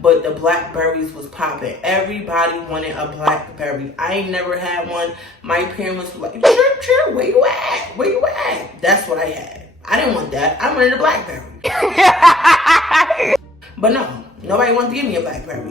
but the blackberries was popping. Everybody wanted a blackberry. I ain't never had one. My parents were like, chirp, chirp, where you at? Where you at? That's what I had. I didn't want that. I wanted a blackberry. But no, nobody wanted to give me a blackberry.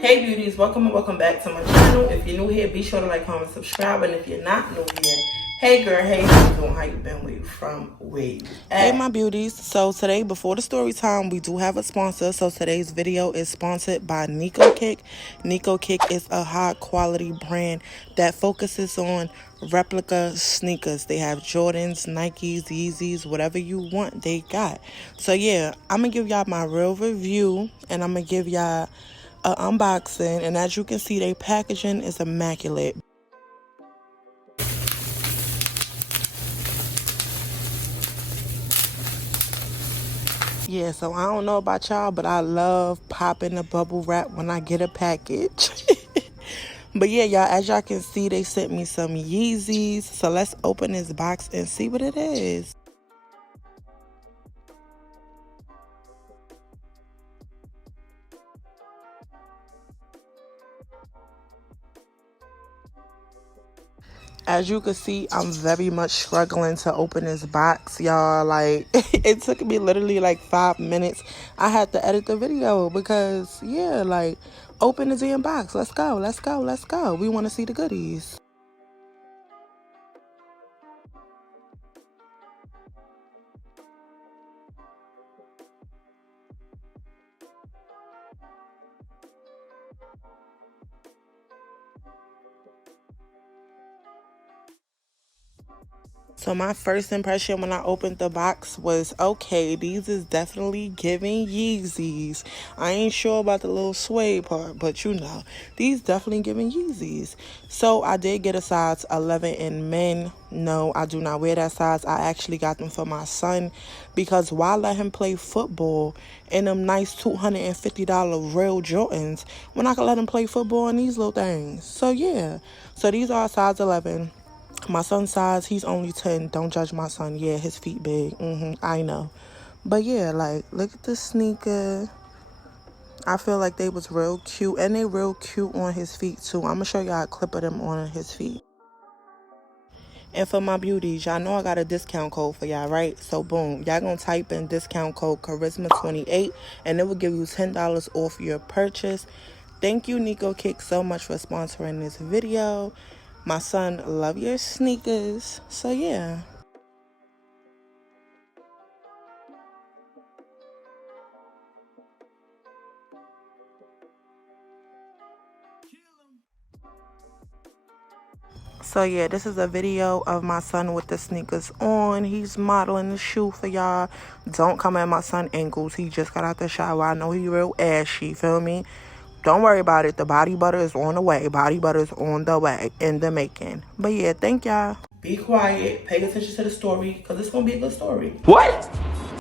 Hey beauties, welcome and welcome back to my channel. If you're new here, be sure to like, comment, subscribe. And if you're not new here, hey girl, hey, how you doing? How you been? Where you from? Where you at? Hey my beauties. So today, before the story time, we do have a sponsor. So today's video is sponsored by NicoKick. NicoKick is a high quality brand that focuses on replica sneakers. They have Jordans, Nikes, Yeezys, whatever you want, they got. So yeah, I'm gonna give y'all my real review and I'm gonna give y'all an unboxing, and as you can see, their packaging is immaculate. Yeah, so I don't know about y'all, but I love popping the bubble wrap when I get a package. But yeah, y'all, as y'all can see, they sent me some Yeezys. So let's open this box and see what it is. As you can see, I'm very much struggling to open this box, y'all. Like, it took me literally like 5 minutes. I had to edit the video because, yeah, like, open the damn box. Let's go, let's go, let's go. We want to see the goodies. So my first impression when I opened the box was, okay, these is definitely giving Yeezys. I ain't sure about the little suede part, but you know, these definitely giving Yeezys. So I did get a size 11 in men. No, I do not wear that size. I actually got them for my son because why let him play football in them nice $250 real Jordans when I could let him play football in these little things? So yeah, so these are size 11. My son's size, he's only 10. Don't judge my son. Yeah, his feet big. I know. But yeah, like, look at the sneaker. I feel like they was real cute. And they real cute on his feet, too. I'm going to show y'all a clip of them on his feet. And for my beauties, y'all know I got a discount code for y'all, right? So, boom. Y'all going to type in discount code Charisma28. And it will give you $10 off your purchase. Thank you, NicoKick, so much for sponsoring this video. My son love your sneakers. So yeah. So yeah, this is a video of my son with the sneakers on. He's modeling the shoe for y'all. Don't come at my son ankles. He just got out the shower. I know he real ashy, feel me? Don't worry about it. The body butter is on the way. Body butter is on the way, in the making. But yeah, thank y'all. Be quiet. Pay attention to the story, because it's going to be a good story. What?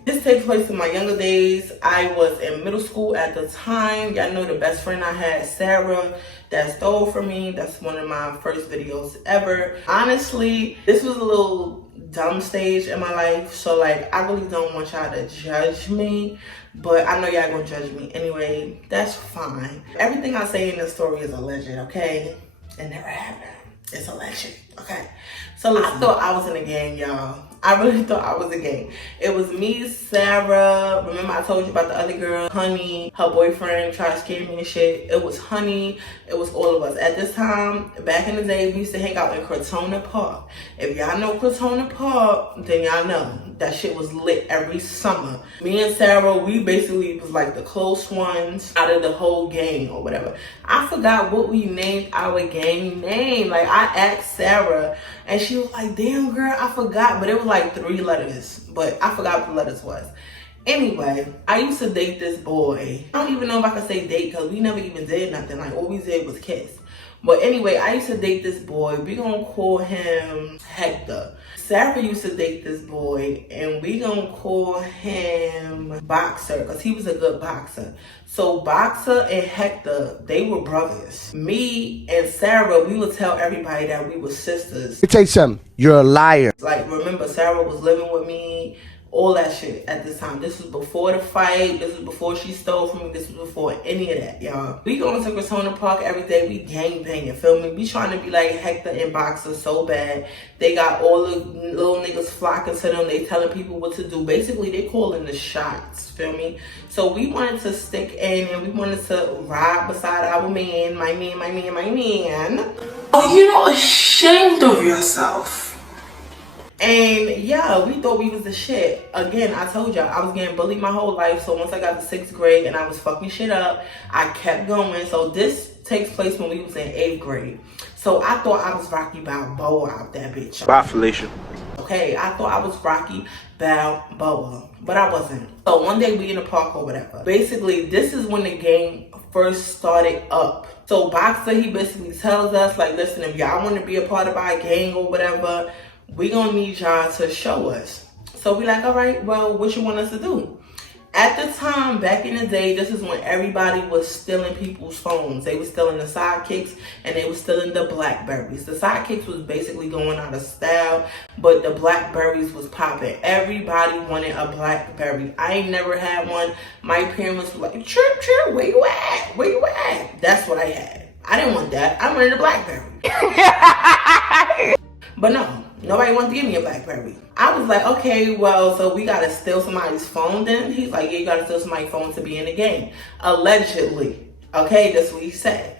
This takes place in my younger days. I was in middle school at the time. Y'all know the best friend I had, Sarah, that stole from me. That's one of my first videos ever. Honestly, this was a little dumb stage in my life. So, like, I really don't want y'all to judge me. But I know y'all gonna judge me anyway. That's fine. Everything I say in this story is alleged, okay? It never happened. It's alleged, okay? So listen, I thought I was in a gang, y'all. I really thought I was a gang. It was me, Sarah. Remember I told you about the other girl, Honey. Her boyfriend tried to scare me and shit. It was Honey. It was all of us. At this time, back in the day, we used to hang out in Crotona Park. If y'all know Crotona Park, then y'all know that shit was lit every summer. Me and Sarah, we basically was like the close ones out of the whole gang or whatever. I forgot what we named our gang name. Like, I asked Sarah and she was like, damn girl, I forgot. But it was like 3 letters, but I forgot what the letters was. Anyway, I used to date this boy. I don't even know if I could say date because we never even did nothing. Like, all we did was kiss. But anyway, I used to date this boy. We gonna call him Hector. Sarah used to date this boy, and we gonna call him Boxer, because he was a good boxer. So Boxer and Hector, they were brothers. Me and Sarah, we would tell everybody that we were sisters. Let me tell you something, you're a liar. Like, remember, Sarah was living with me, all that shit at this time. This was before the fight. This was before she stole from me. This was before any of that, y'all. We going to Crotona Park every day. We gang banging, feel me? We trying to be like Hector and Boxer so bad. They got all the little niggas flocking to them. They telling people what to do. Basically, they calling the shots, feel me? So we wanted to stick in, and we wanted to ride beside our man, my man. Oh, you're not ashamed of yourself. And yeah, we thought we was the shit. Again, I told y'all, I was getting bullied my whole life. So once I got to 6th grade and I was fucking shit up, I kept going. So this takes place when we was in 8th grade. So I thought I was Rocky Balboa out that bitch. Bye, Felicia. Okay, I thought I was Rocky Balboa, but I wasn't. So one day we in the park or whatever. Basically, this is when the game first started up. So Boxer, he basically tells us, like, listen, if y'all want to be a part of our gang or whatever, we gonna need y'all to show us. So we like, all right, well, what you want us to do? At the time, back in the day, this is when everybody was stealing people's phones. They were stealing the sidekicks, and they were stealing the Blackberries. The sidekicks was basically going out of style, but the Blackberries was popping. Everybody wanted a Blackberry. I ain't never had one. My parents were like, chirp, chirp, where you at? Where you at? That's what I had. I didn't want that. I wanted a Blackberry. But no, nobody wanted to give me a Blackberry. I was like, okay, well, so we gotta steal somebody's phone then? He's like, yeah, you gotta steal somebody's phone to be in the game. Allegedly. Okay, that's what he said.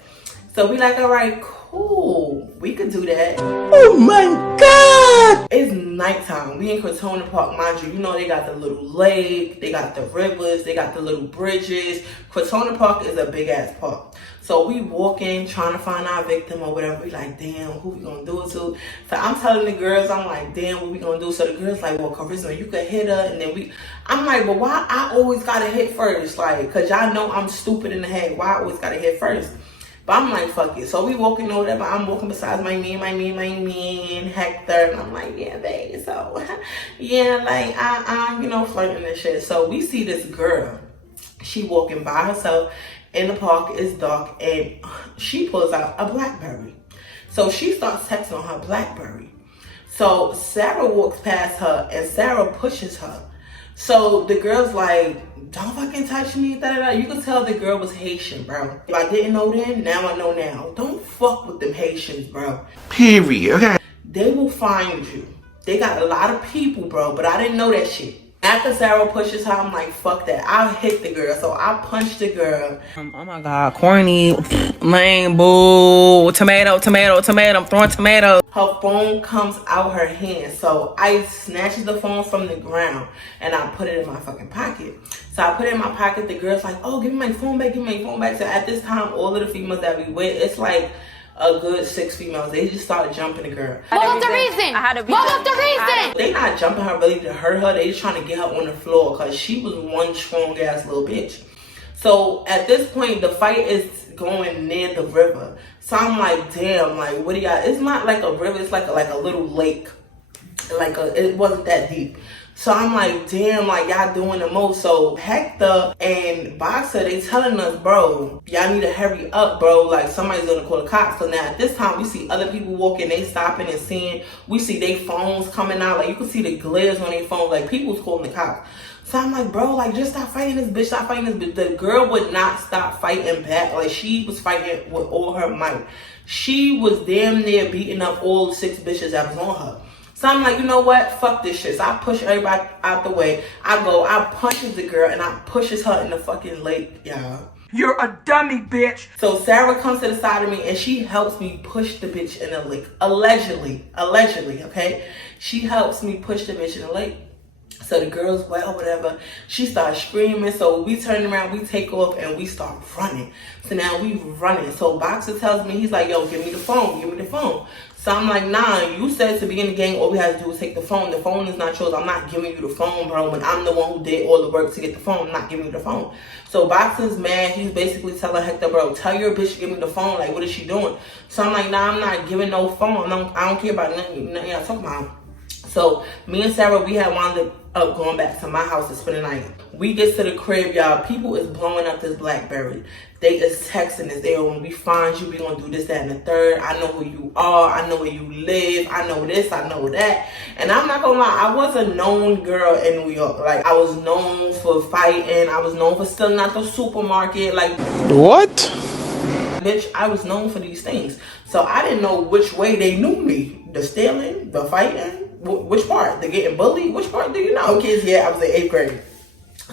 So we like, all right, cool. We could do that. Oh my God! It's nighttime. We in Crotona Park, mind you. You know, they got the little lake, they got the rivers, they got the little bridges. Crotona Park is a big ass park. So we walking, trying to find our victim or whatever. We like, damn, who we gonna do it to? So I'm telling the girls, I'm like, damn, what we gonna do? So the girls like, well, Charisma, you could hit her. And then I'm like, well, why I always gotta hit first? Like, cause y'all know I'm stupid in the head. Why I always gotta hit first? But I'm like, fuck it. So we walking or whatever. I'm walking beside my man, Hector. And I'm like, yeah, babe. So, yeah, like, you know, flirting and shit. So we see this girl. She walking by herself in the park. It's dark. And she pulls out a Blackberry. So she starts texting on her Blackberry. So Sarah walks past her and Sarah pushes her. So the girl's like, don't fucking touch me, da-da-da. You can tell the girl was Haitian, bro. If I didn't know then, now I know now. Don't fuck with them Haitians, bro. Period, okay? They will find you. They got a lot of people, bro, but I didn't know that shit. After Sarah pushes her, I'm like, fuck that. I'll hit the girl. So I punched the girl. Oh my God, corny, lame, boo, tomato, I'm throwing tomatoes. Her phone comes out her hand. So I snatched the phone from the ground and I put it in my fucking pocket. So I put it in my pocket. The girl's like, oh, give me my phone back, give me my phone back. So at this time, all of the females that we with, it's like a good 6 females. They just started jumping the girl. What was the reason? What was the reason? They not jumping her really to hurt her. They just trying to get her on the floor because she was one strong ass little bitch. So at this point, the fight is going near the river. So I'm like, damn, like, what do y'all? It's not like a river. It's like a little lake. It wasn't that deep. So I'm like, damn, like, y'all doing the most. So Hector and Boxer, they telling us, bro, y'all need to hurry up, bro. Like, somebody's gonna call the cops. So now at this time, we see other people walking, they stopping and seeing. We see their phones coming out. Like, you can see the glares on their phones. Like, people's calling the cops. So I'm like, bro, like, just stop fighting this bitch, stop fighting this bitch. The girl would not stop fighting back. Like, she was fighting with all her might. She was damn near beating up all 6 bitches that was on her. So I'm like, you know what? Fuck this shit. So I push everybody out the way. I punches the girl and I pushes her in the fucking lake, y'all. You're a dummy, bitch. So Sarah comes to the side of me and she helps me push the bitch in the lake. Allegedly, okay? She helps me push the bitch in the lake. So the girl's well, whatever. She starts screaming. So we turn around, we take off, and we start running. So now we running. So Boxer tells me, he's like, yo, give me the phone, give me the phone. So I'm like, nah, you said to be in the gang, all we had to do was take the phone. The phone is not yours. I'm not giving you the phone, bro. When I'm the one who did all the work to get the phone, I'm not giving you the phone. So Boxer's mad. He's basically telling Hector, bro, tell your bitch to give me the phone. Like, what is she doing? So I'm like, nah, I'm not giving no phone. I don't care about nothing y'all talking about. So me and Sarah, we had wound up going back to my house to spend the night. We get to the crib, y'all. People is blowing up this BlackBerry. They is texting us. They are, when we find you, we gonna do this, that, and the third. I know who you are. I know where you live. I know this. I know that. And I'm not gonna lie, I was a known girl in New York. Like, I was known for fighting. I was known for stealing out the supermarket. Like, What? bitch, I was known for these things. So I didn't know which way they knew me. The stealing, the fighting, which part? The getting bullied? Which part do you know? Kids, yeah, I was in 8th grade.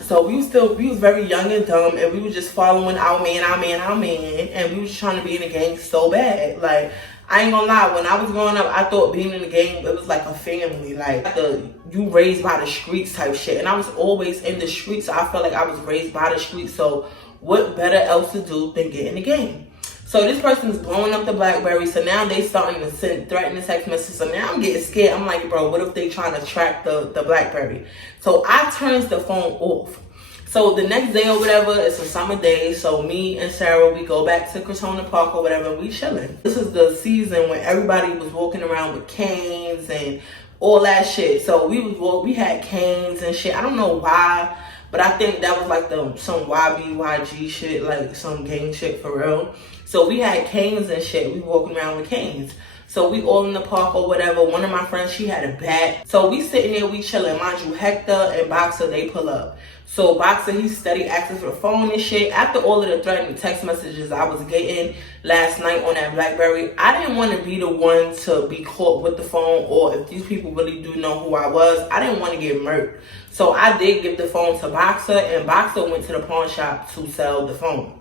So we was very young and dumb, and we was just following our man, and we was trying to be in the gang so bad. Like, I ain't gonna lie, when I was growing up, I thought being in the gang, it was like a family, like you raised by the streets type shit. And I was always in the streets, so I felt like I was raised by the streets. So what better else to do than get in the gang? So this person's blowing up the BlackBerry. So now they starting to send threatening text messages. So now I'm getting scared. I'm like, bro, what if they trying to track the BlackBerry? So I turns the phone off. So the next day or whatever, it's a summer day. So me and Sarah, we go back to Cressona Park or whatever, and we chilling. This is the season when everybody was walking around with canes and all that shit. So we had canes and shit. I don't know why, but I think that was like some YBYG shit, like some gang shit for real. So we had canes and shit. We walking around with canes. So we all in the park or whatever. One of my friends, she had a bat. So we sitting there, we chilling. Mind you, Hector and Boxer, they pull up. So Boxer, he steady asking for the phone and shit. After all of the threatening text messages I was getting last night on that BlackBerry, I didn't want to be the one to be caught with the phone, or if these people really do know who I was, I didn't want to get murked. So I did give the phone to Boxer, and Boxer went to the pawn shop to sell the phone.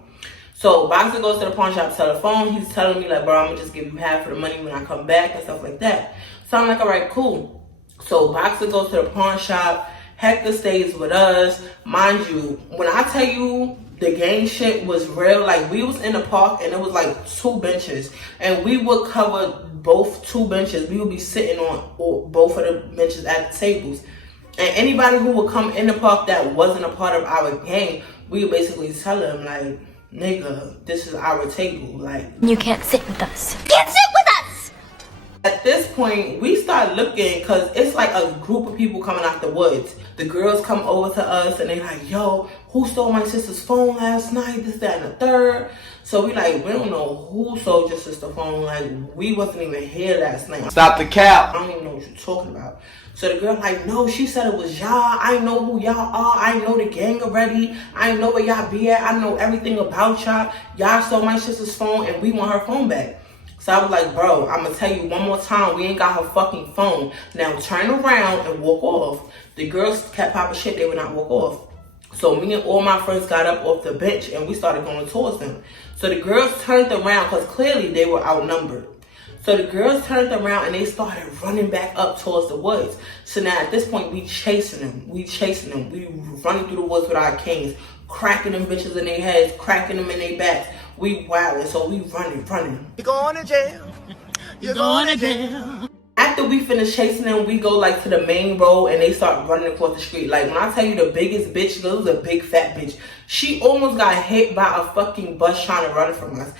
So Boxer goes to the pawn shop to sell the phone. He's telling me like, bro, I'm gonna just give you half of the money when I come back and stuff like that. So I'm like, all right, cool. So Boxer goes to the pawn shop. Hector stays with us. Mind you, when I tell you the gang shit was real, like we was in the park and it was like 2 benches, and we would cover both 2 benches. We would be sitting on both of the benches at the tables. And anybody who would come in the park that wasn't a part of our gang, we would basically tell them like, nigga, this is our table. Like, You can't sit with us. Can't sit with us! at this point, we start looking, because it's like a group of people coming out the woods. The girls come over to us and they like, yo, who stole my sister's phone last night? This, that, and the third. So we like, we don't know who stole your sister's phone. Like, we wasn't even here last night. Stop the cap. I don't even know what you're talking about. So the girl like, no, she said it was y'all. I know who y'all are. I know the gang already. I know where y'all be at. I know everything about y'all. Y'all stole my sister's phone and we want her phone back. So I was like, bro, I'm going to tell you one more time. We ain't got her fucking phone. Now turn around and walk off. The girls kept popping shit. They would not walk off. So me and all my friends got up off the bench and we started going towards them. So the girls turned around because clearly they were outnumbered. So the girls turned around and they started running back up towards the woods. So now at this point, we chasing them. We running through the woods with our canes, cracking them bitches in their heads, cracking them in their backs. We wilding, so we running. You're going to jail. You're going to jail. After we finish chasing them, we go like to the main road and they start running across the street. Like when I tell you the biggest bitch, it was a big fat bitch. She almost got hit by a fucking bus trying to run from us.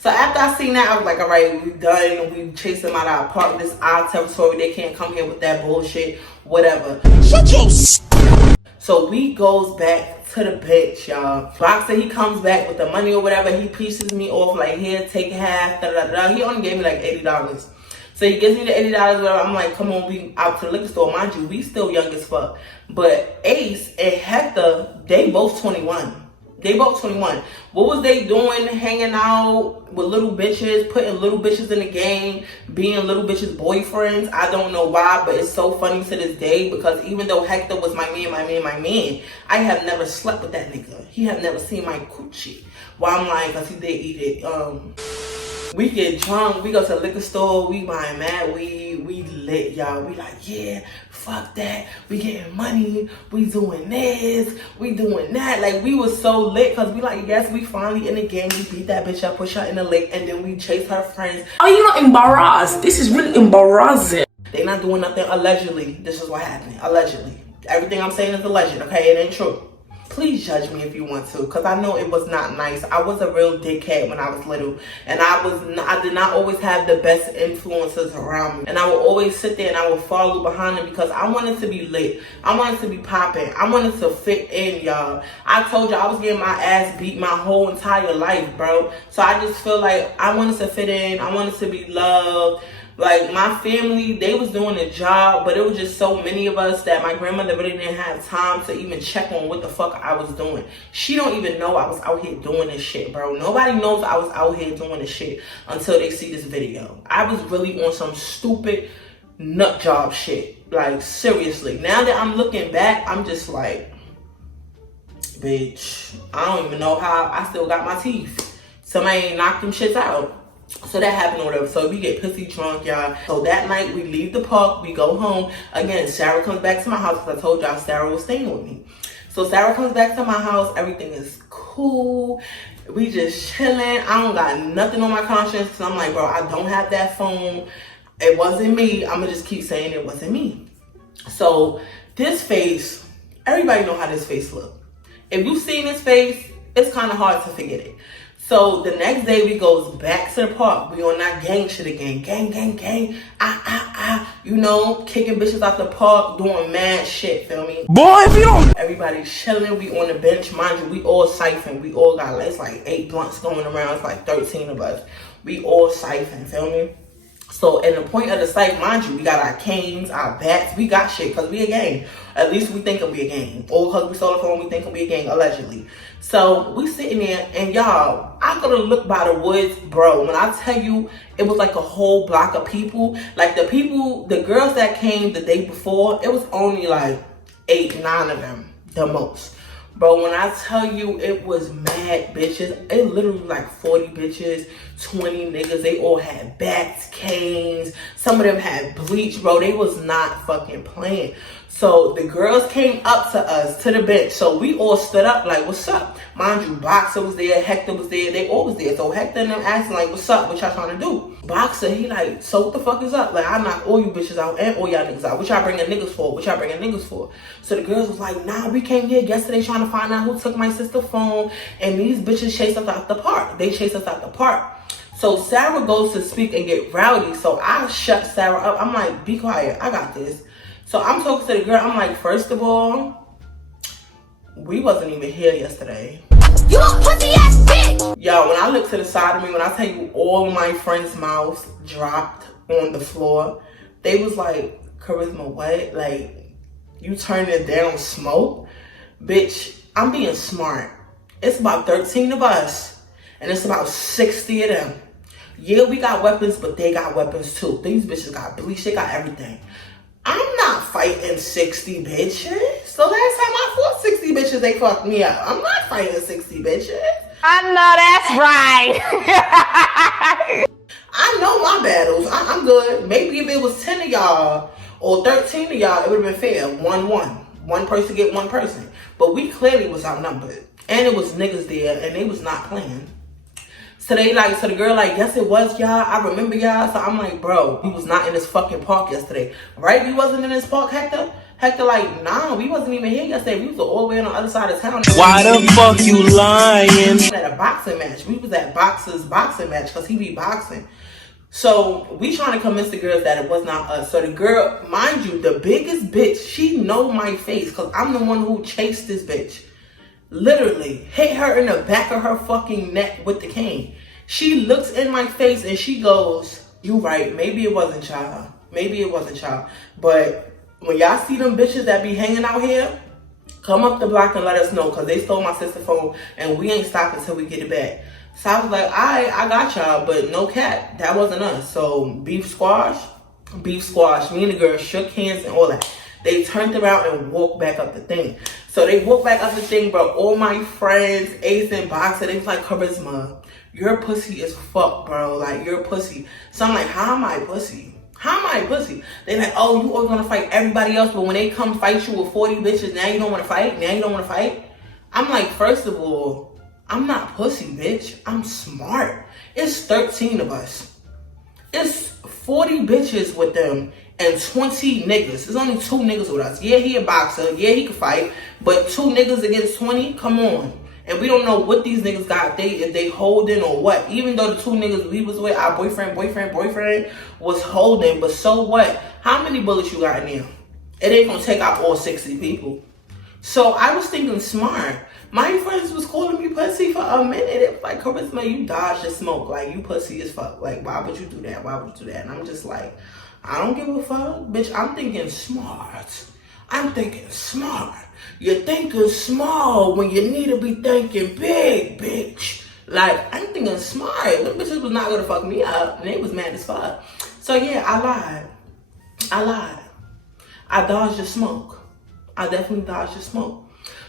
So after I seen that, I was like, all right, we done. We chased them out of our park. This is our territory. They can't come here with that bullshit, whatever. Shut your So we goes back to the bench, y'all. Boxer, he comes back with the money or whatever. He pieces me off like, here, take half, da-da-da-da. He only gave me like $80. So he gives me the $80, whatever. I'm like, come on, we out to the liquor store. Mind you, we still young as fuck. But Ace and Hector, they both 21. They both 21. What was they doing? Hanging out with little bitches, putting little bitches in the game, being little bitches' boyfriends. I don't know why, but it's so funny to this day because even though Hector was my man, I have never slept with that nigga. He have never seen my coochie. Well, I'm lying because he did eat it. We get drunk, we go to the liquor store, we buying mad weed, we lit, y'all. We like, yeah, fuck that. We getting money, we doing this, we doing that. Like, we was so lit because we like, yes, we finally in the game. We beat that bitch up, push her in the lake, and then we chase her friends. Are you not embarrassed? This is really embarrassing. They not doing nothing allegedly. This is what happened, allegedly. Everything I'm saying is alleged, okay? It ain't true. Please judge me if you want to, because I know it was not nice. I was a real dickhead when I was little, and I did not always have the best influences around me. And I would always sit there and I would follow behind them because I wanted to be lit. I wanted to be popping. I wanted to fit in, y'all. I told you I was getting my ass beat my whole entire life, bro. So I just feel like I wanted to fit in. I wanted to be loved. Like, my family, they was doing a job, but it was just so many of us that my grandmother really didn't have time to even check on what the fuck I was doing. She don't even know I was out here doing this shit, bro. Nobody knows I was out here doing this shit until they see this video. I was really on some stupid nut job shit. Like, seriously. Now that I'm looking back, I'm just like, bitch, I don't even know how I still got my teeth. Somebody ain't knocked them shits out. So that happened or whatever. So we get pissy drunk, y'all. So that night we leave the park, we go home. Again, Sarah comes back to my house because I told y'all Sarah was staying with me. So Sarah comes back to my house, everything is cool. We just chilling. I don't got nothing on my conscience. So I'm like, bro, I don't have that phone. It wasn't me. I'm gonna just keep saying it wasn't me. So this face, everybody know how this face look. If you've seen this face, it's kind of hard to forget it. So the next day we goes back to the park. We on that gang shit again. Gang, gang, gang. You know, kicking bitches out the park, doing mad shit, feel me? Boy, if you don't... Everybody's chilling. We on the bench. Mind you, we all siphon. We all got, it's like 8 blunts going around. It's like 13 of us. We all siphon, feel me? So, in the point of the site, mind you, we got our canes, our bats, we got shit, because we a gang. At least we think it'll be a gang. Or because we stole the phone, we think it'll be a gang, allegedly. So, we sitting there, and y'all, I could have looked by the woods, bro. When I tell you, it was like a whole block of people. Like, the girls that came the day before, it was only like 8, 9 of them, the most. Bro, when I tell you it was mad bitches, it literally like 40 bitches, 20 niggas. They all had bats, canes. Some of them had bleach, bro. They was not fucking playing. So the girls came up to us, to the bench. So we all stood up like, what's up? Mind you, Boxer was there, Hector was there. They all was there. So Hector and them asking like, what's up? What y'all trying to do? Boxer, he like, so what the fuck is up? Like, I knock all you bitches out and all y'all niggas out. What y'all bringing niggas for? What y'all bringing niggas for? So the girls was like, nah, we came here yesterday trying to find out who took my sister's phone. And these bitches chased us out the park. They chased us out the park. So Sarah goes to speak and get rowdy. So I shut Sarah up. I'm like, be quiet. I got this. So I'm talking to the girl. I'm like, first of all, we wasn't even here yesterday. You a pussy ass bitch! Yo, when I look to the side of me, when I tell you all my friends' mouths dropped on the floor, they was like, Charisma, what? Like, you turned it down smoke? Bitch, I'm being smart. It's about 13 of us, and it's about 60 of them. Yeah, we got weapons, but they got weapons too. These bitches got bleach, they got everything. I'm not fighting 60 bitches. The last time I fought 60 bitches, they fucked me up. I'm not fighting 60 bitches. I know that's right. I know my battles. I'm good. Maybe if it was 10 of y'all or 13 of y'all, it would have been fair. 1-1. One person get one person. But we clearly was outnumbered. And it was niggas there, and they was not playing. So they like, so the girl like, yes it was y'all, I remember y'all. So I'm like, bro, we was not in this fucking park yesterday. Right? We wasn't in this park, Hector? Hector like, nah, we wasn't even here yesterday. We was all the way on the other side of town. Why the fuck you lying? At a boxing match. We was at Boxer's boxing match because he be boxing. So we trying to convince the girls that it was not us. So the girl, mind you, the biggest bitch, she know my face because I'm the one who chased this bitch. Literally hit her in the back of her fucking neck with the cane. She looks in my face and she goes, you right, maybe it wasn't y'all. Maybe it wasn't y'all. But when y'all see them bitches that be hanging out here, come up the block and let us know because they stole my sister's phone and we ain't stopping until we get it back. So I was like, I got y'all, but no cap, that wasn't us. So beef squash. Me and the girl shook hands and all that. They turned around and walked back up the thing. So they walked back up the thing, bro. All my friends, Ace and Boxer, they was like, Charisma, your pussy is fuck, bro. Like, you're a pussy. So I'm like, how am I pussy? How am I pussy? They like, oh, you always want to fight everybody else, but when they come fight you with 40 bitches, now you don't want to fight? Now you don't want to fight? I'm like, first of all, I'm not pussy, bitch. I'm smart. It's 13 of us. It's 40 bitches with them. and 20 niggas. There's only 2 niggas with us. Yeah, he a boxer. Yeah, he can fight. But 2 niggas against 20? Come on. And we don't know what these niggas got. If they holding or what. Even though the 2 niggas we was with, our boyfriend was holding. But so what? How many bullets you got in there? It ain't gonna take out all 60 people. So I was thinking smart. My friends was calling me pussy for a minute. It was like, Charisma, you dodged the smoke. Like, you pussy as fuck. Like, why would you do that? Why would you do that? And I'm just like, I don't give a fuck. Bitch, I'm thinking smart. I'm thinking smart. You're thinking small when you need to be thinking big, bitch. Like, I'm thinking smart. Them bitches was not gonna fuck me up. And they was mad as fuck. So yeah, I lied. I dodged the smoke. I definitely dodged the smoke.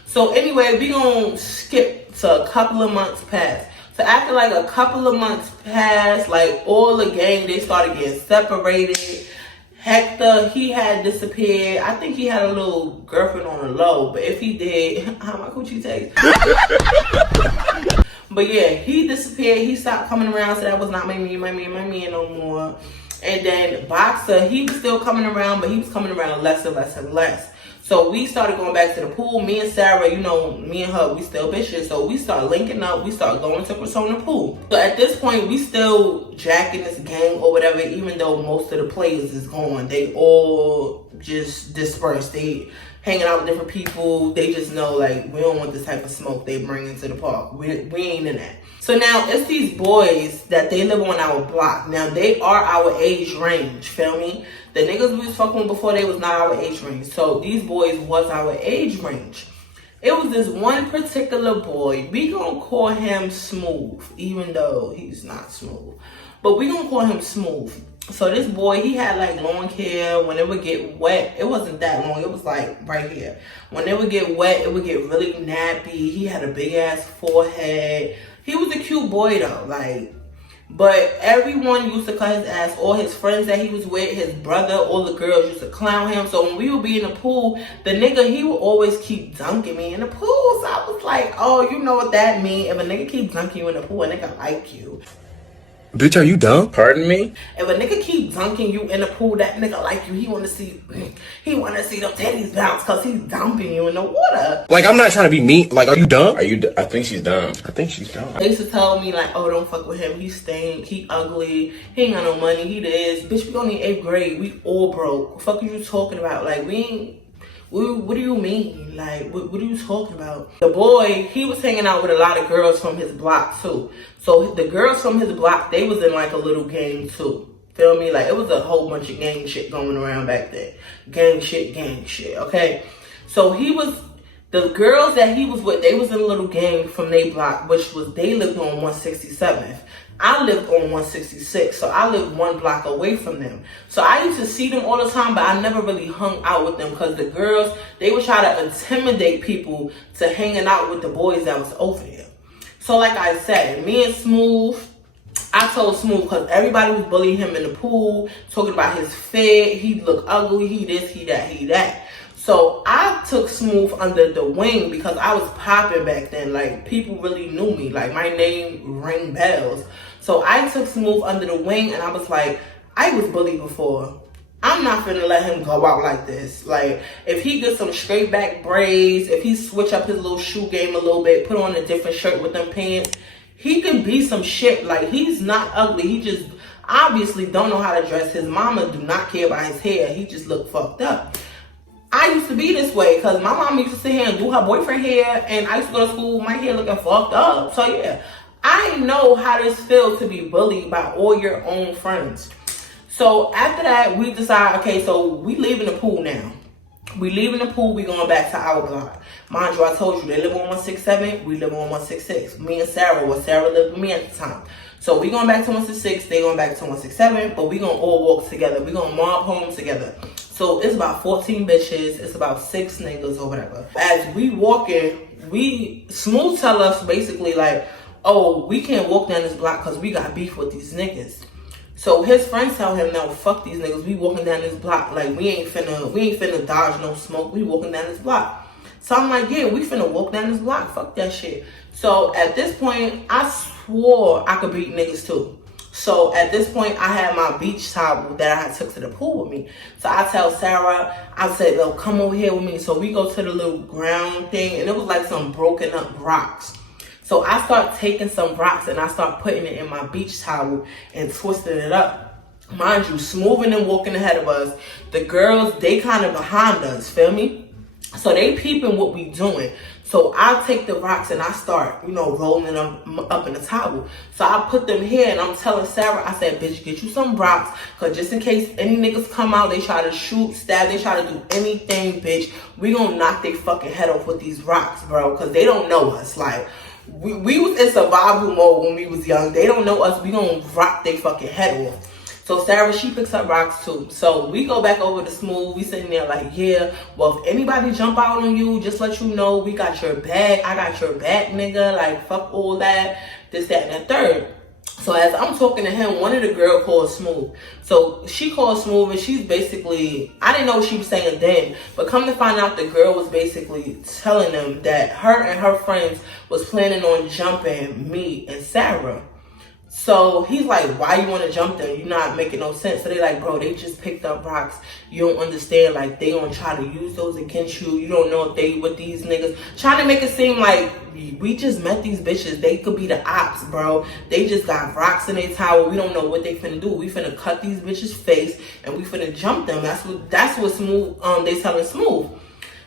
So anyway, we gonna skip to a couple of months past. So after like a couple of months passed, like all the gang, they started getting separated. Hector, he had disappeared. I think he had a little girlfriend on the low, but if he did, how my coochie taste? But yeah, he disappeared. He stopped coming around, so that was not my man no more. And then Boxer, he was still coming around, but he was coming around less and less and less. So we started going back to the pool. Me and Sarah, you know, me and her, we still bitches. So we started linking up. We started going to Persona Pool. So at this point, we still jacking this gang or whatever, even though most of the players is gone. They all just dispersed. They hanging out with different people. They just know, like, we don't want this type of smoke they bring into the park. We ain't in that. So now it's these boys that they live on our block. Now they are our age range, feel me? The niggas we was fucking with before, they was not our age range. So these boys was our age range. It was this one particular boy. We gonna call him Smooth, even though he's not smooth. But we gonna call him Smooth. So this boy, he had like long hair. When it would get wet, it wasn't that long. It was like right here. When it would get wet, it would get really nappy. He had a big ass forehead. He was a cute boy though, like, but everyone used to cut his ass. All his friends that he was with, his brother, all the girls used to clown him. So when we would be in the pool, the nigga, he would always keep dunking me in the pool. So I was like, oh, you know what that mean? If a nigga keep dunking you in the pool, a nigga like you. Bitch, are you dumb? Pardon me? If a nigga keep dunking you in the pool, that nigga like you. He wanna see them titties bounce because he's dumping you in the water. Like, I'm not trying to be mean. Like, are you dumb? I think she's dumb. I think she's dumb. They used to tell me like, oh, don't fuck with him. He stink. He ugly. He ain't got no money. He this. Bitch, we only 8th grade. We all broke. What the fuck are you talking about? Like, we ain't. What do you mean? Like, what are you talking about? The boy, he was hanging out with a lot of girls from his block too. So the girls from his block, they was in like a little gang too. Feel me? Like, it was a whole bunch of gang shit going around back then. Gang shit, okay? So the girls that he was with, they was in a little gang from their block, they lived on 167th. I lived on 166, so I lived 1 block away from them. So I used to see them all the time, but I never really hung out with them because the girls, they would try to intimidate people to hanging out with the boys that was over there. So like I said, me and Smooth, I told Smooth because everybody was bullying him in the pool, talking about his fit, he looked ugly, he this, he that, he that. So I took Smooth under the wing because I was popping back then. Like, people really knew me. Like, my name rang bells. So I took Smooth under the wing and I was like, I was bullied before. I'm not finna let him go out like this. Like, if he gets some straight back braids, if he switch up his little shoe game a little bit, put on a different shirt with them pants, he can be some shit. Like, he's not ugly. He just obviously don't know how to dress. His mama do not care about his hair. He just look fucked up. I used to be this way because my mom used to sit here and do her boyfriend hair, and I used to go to school with my hair looking fucked up. So yeah, I know how this feels to be bullied by all your own friends. So after that, we decide, okay, so we leaving the pool now. We leaving the pool, we going back to our block. Mind you, I told you, they live on 167, we live on 166. Me and Sarah, Sarah lived with me at the time. So we going back to 166, they going back to 167, but we gonna all walk together. We gonna mob home together. So it's about 14 bitches, it's about 6 niggas or whatever. As we walking, Smooth tell us basically like, oh, we can't walk down this block because we got beef with these niggas. So his friends tell him, no, fuck these niggas, we walking down this block. Like, we ain't finna dodge no smoke, we walking down this block. So I'm like, yeah, we finna walk down this block, fuck that shit. So at this point, I swore I could beat niggas too. So at this point, I had my beach towel that I had took to the pool with me. So I tell Sarah, I said, "Yo, come over here with me." So we go to the little ground thing, and it was like some broken up rocks. So I start taking some rocks and I start putting it in my beach towel and twisting it up. Mind you, Smooth and them walking ahead of us. The girls, they kind of behind us, feel me? So they peeping what we doing. So I take the rocks and I start, you know, rolling them up in the towel. So I put them here and I'm telling Sarah, I said, "Bitch, get you some rocks. Cause just in case any niggas come out, they try to shoot, stab, they try to do anything, bitch. We gonna knock their fucking head off with these rocks, bro. Cause they don't know us. Like, we was in survival mode when we was young. They don't know us. We gonna rock their fucking head off." So Sarah, she picks up rocks too. So we go back over to Smooth. We sitting there like, "Yeah, well, if anybody jump out on you, just let you know we got your back. I got your back, nigga. Like, fuck all that, this, that, and the third." So as I'm talking to him, one of the girls calls Smooth. So she calls Smooth and she's basically, I didn't know what she was saying then, but come to find out the girl was basically telling them that her and her friends was planning on jumping me and Sarah. So he's like, "Why you want to jump them? You're not making no sense." So they like, "Bro, they just picked up rocks. You don't understand. Like, they gonna try to use those against you. You don't know if they with these niggas." Trying to make it seem like we just met these bitches. They could be the ops, bro. They just got rocks in their towel. We don't know what they finna do. We finna cut these bitches' face and we finna jump them. That's what Smooth, they telling Smooth.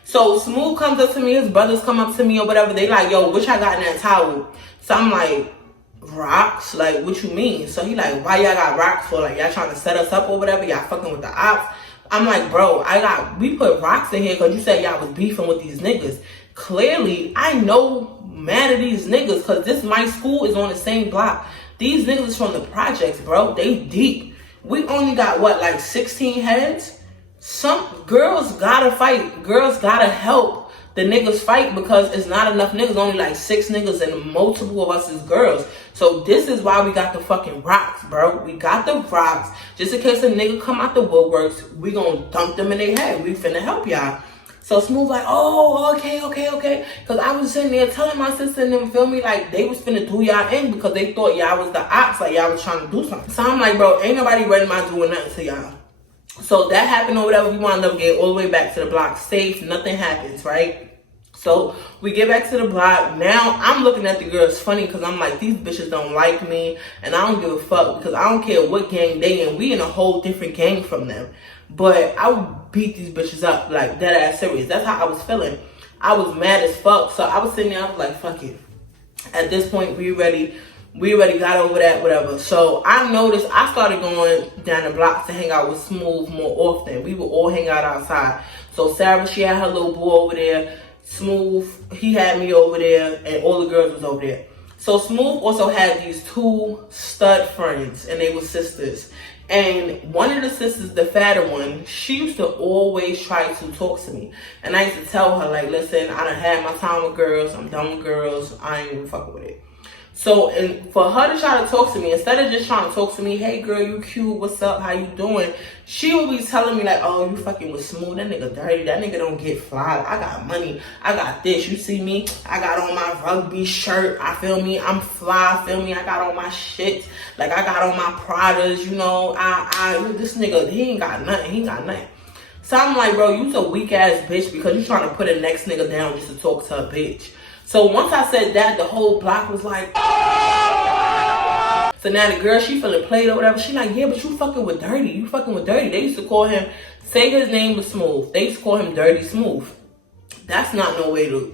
So Smooth comes up to me. His brothers come up to me or whatever. They like, "Yo, what y'all got in that towel?" So I'm like, "Rocks? Like, what you mean?" So he like, "Why y'all got rocks for? Like, y'all trying to set us up or whatever? Y'all fucking with the ops?" I'm like, "Bro, we put rocks in here because you said y'all was beefing with these niggas. Clearly, I know mad at these niggas because my school is on the same block. These niggas is from the projects, bro. They deep. We only got, what, like 16 heads? Some girls gotta fight. Girls gotta help the niggas fight because it's not enough niggas, only like 6 niggas and multiple of us is girls. So this is why we got the fucking rocks, bro. We got the rocks. Just in case a nigga come out the woodworks, we gonna dump them in their head. We finna help y'all." So Smooth like, "Oh, okay. Cause I was sitting there telling my sister and them, feel me, like they was finna do y'all in because they thought y'all was the ops, like y'all was trying to do something." So I'm like, "Bro, ain't nobody ready my doing nothing to y'all." So that happened or whatever. We wound up getting all the way back to the block safe. Nothing happens, right? So we get back to the block. Now I'm looking at the girls funny because I'm like, these bitches don't like me and I don't give a fuck because I don't care what gang they in. We in a whole different gang from them. But I would beat these bitches up like dead ass serious. That's how I was feeling. I was mad as fuck. So I was sitting there, I was like, fuck it. At this point, we already got over that, whatever. So I noticed I started going down the block to hang out with Smooth more often. We would all hang out outside. So Sarah, she had her little boy over there. Smooth, he had me over there, and all the girls was over there. So Smooth also had these 2 stud friends, and they were sisters. And one of the sisters, the fatter one, she used to always try to talk to me. And I used to tell her, like, "Listen, I done had my time with girls. I'm done with girls. I ain't even fucking with it." So, and for her to try to talk to me, instead of just trying to talk to me, "Hey girl, you cute, what's up, how you doing?" She would be telling me like, "Oh, you fucking with Smooth, that nigga dirty, that nigga don't get fly, I got money, I got this, you see me, I got on my rugby shirt, I feel me, I'm fly, feel me, I got on my shit, like I got on my Pradas, you know, this nigga, he ain't got nothing. So I'm like, bro, you's a weak ass bitch because you trying to put a next nigga down just to talk to a bitch. So once I said that, the whole block was like, so now the girl, she feeling played or whatever. She like, "Yeah, but you fucking with Dirty. You fucking with Dirty." They used to call him, say his name was Smooth. They used to call him Dirty Smooth. That's not no way to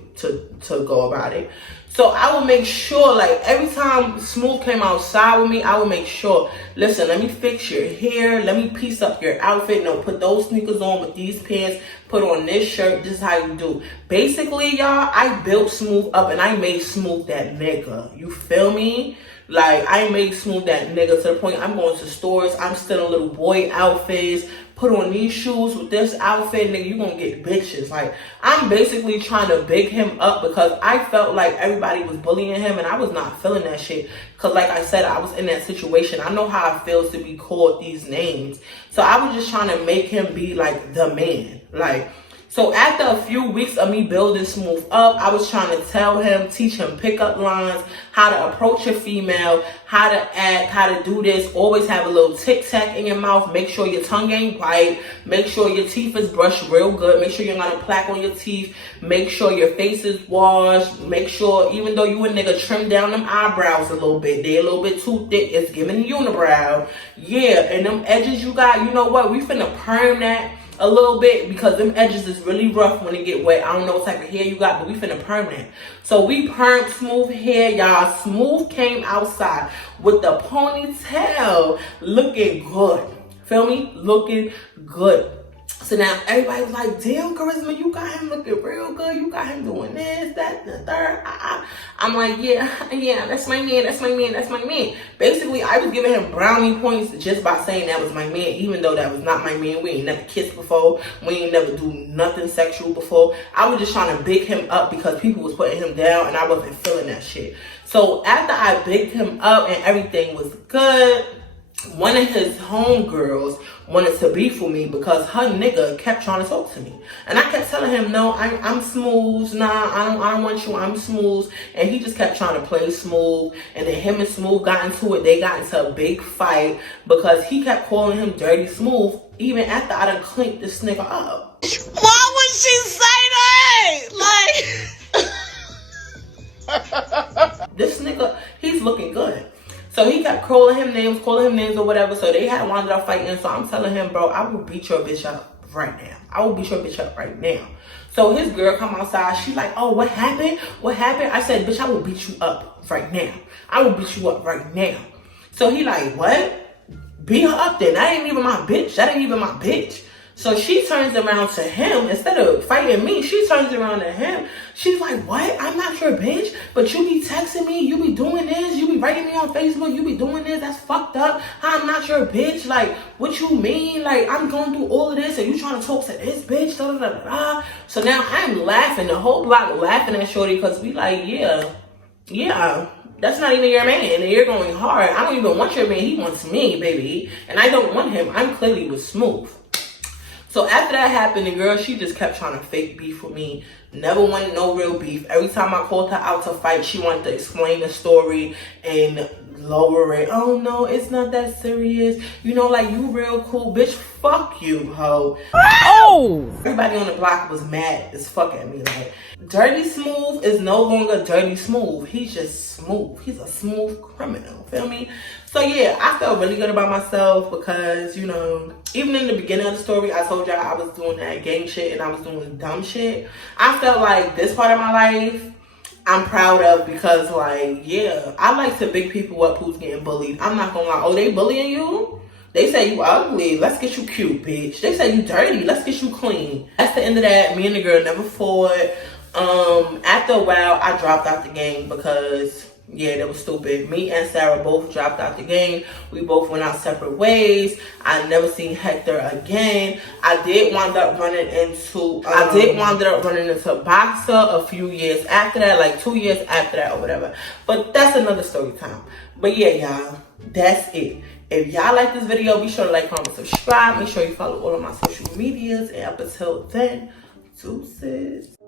go about it. So I would make sure, like, every time Smooth came outside with me, I would make sure, "Listen, let me fix your hair. Let me piece up your outfit. No, put those sneakers on with these pants. Put on this shirt. This is how you do." Basically, y'all, I built Smooth up and I made Smooth that nigga. You feel me? Like, I made Smooth that nigga to the point I'm going to stores. I'm still in little boy outfits. Put on these shoes with this outfit, nigga, you gonna get bitches. Like, I'm basically trying to big him up because I felt like everybody was bullying him and I was not feeling that shit. Because like I said, I was in that situation. I know how it feels to be called these names. So I was just trying to make him be like the man. Like, So after a few weeks of me building Smooth up, I was trying to tell him, teach him pickup lines, how to approach a female, how to act, how to do this. Always have a little tic tac in your mouth. Make sure your tongue ain't white. Make sure your teeth is brushed real good. Make sure you got a plaque on your teeth. Make sure your face is washed. Make sure, even though you a nigga, trim down them eyebrows a little bit. They a little bit too thick. It's giving unibrow. Yeah, and them edges you got, you know what? We finna perm that a little bit because them edges is really rough when it get wet. I don't know what type of hair you got, but we finna perm that. So we permed Smooth hair, y'all. Smooth came outside with the ponytail, looking good. Feel me? Looking good. So now everybody's like, damn, Charisma, you got him looking real good. You got him doing this, that, the third. I'm like, yeah, that's my man, that's my man, that's my man. Basically, I was giving him brownie points just by saying that was my man, even though that was not my man. We ain't never kissed before. We ain't never do nothing sexual before. I was just trying to big him up because people was putting him down and I wasn't feeling that shit. So after I bigged him up and everything was good, one of his homegirls wanted to beef with me because her nigga kept trying to talk to me. And I kept telling him, no, I'm Smooth. Nah, I don't want you. I'm Smooth. And he just kept trying to play Smooth. And then him and Smooth got into it. They got into a big fight because he kept calling him Dirty Smooth even after I done cleaned this nigga up. Why would she say that? Like, this nigga, he's looking good. So he kept calling him names or whatever. So they had wound up fighting. So I'm telling him, bro, I will beat your bitch up right now. I will beat your bitch up right now. So his girl come outside. She like, oh, what happened? What happened? I said, bitch, I will beat you up right now. I will beat you up right now. So he like, what? Beat her up then. That ain't even my bitch. That ain't even my bitch. So she turns around to him. Instead of fighting me, she turns around to him. She's like, what? I'm not your bitch, but you be texting me. You be doing this. You be writing me on Facebook. You be doing this. That's fucked up. I'm not your bitch. Like, what you mean? Like, I'm going through all of this and you trying to talk to this bitch? Da, da, da, da. So now I'm laughing. The whole block laughing at Shorty because we like, yeah. That's not even your man, and you're going hard. I don't even want your man. He wants me, baby. And I don't want him. I'm clearly with Smooth. So after that happened, the girl, she just kept trying to fake beef with me. Never wanted no real beef. Every time I called her out to fight, she wanted to explain the story and lower it. Oh, no, it's not that serious. You know, like, you real cool. Bitch, fuck you, ho. Oh! Everybody on the block was mad as fuck at me. Like, Dirty Smooth is no longer Dirty Smooth. He's just Smooth. He's a smooth criminal. Feel me? So, yeah, I felt really good about myself because, you know, even in the beginning of the story, I told y'all I was doing that gang shit and I was doing dumb shit. I felt like this part of my life, I'm proud of because, like, yeah, I like to big people up who's getting bullied. I'm not gonna lie. Oh, they bullying you? They say you ugly. Let's get you cute, bitch. They say you dirty. Let's get you clean. That's the end of that. Me and the girl never fought. After a while, I dropped out the game because, yeah, that was stupid. Me and Sarah both dropped out the game. We both went our separate ways. I never seen Hector again. I did wind up running into Boxer a few years after that, like 2 years after that or whatever. But that's another story time. But yeah, y'all, that's it. If y'all like this video, be sure to like, comment, subscribe. Make sure you follow all of my social medias. And up until then, deuces.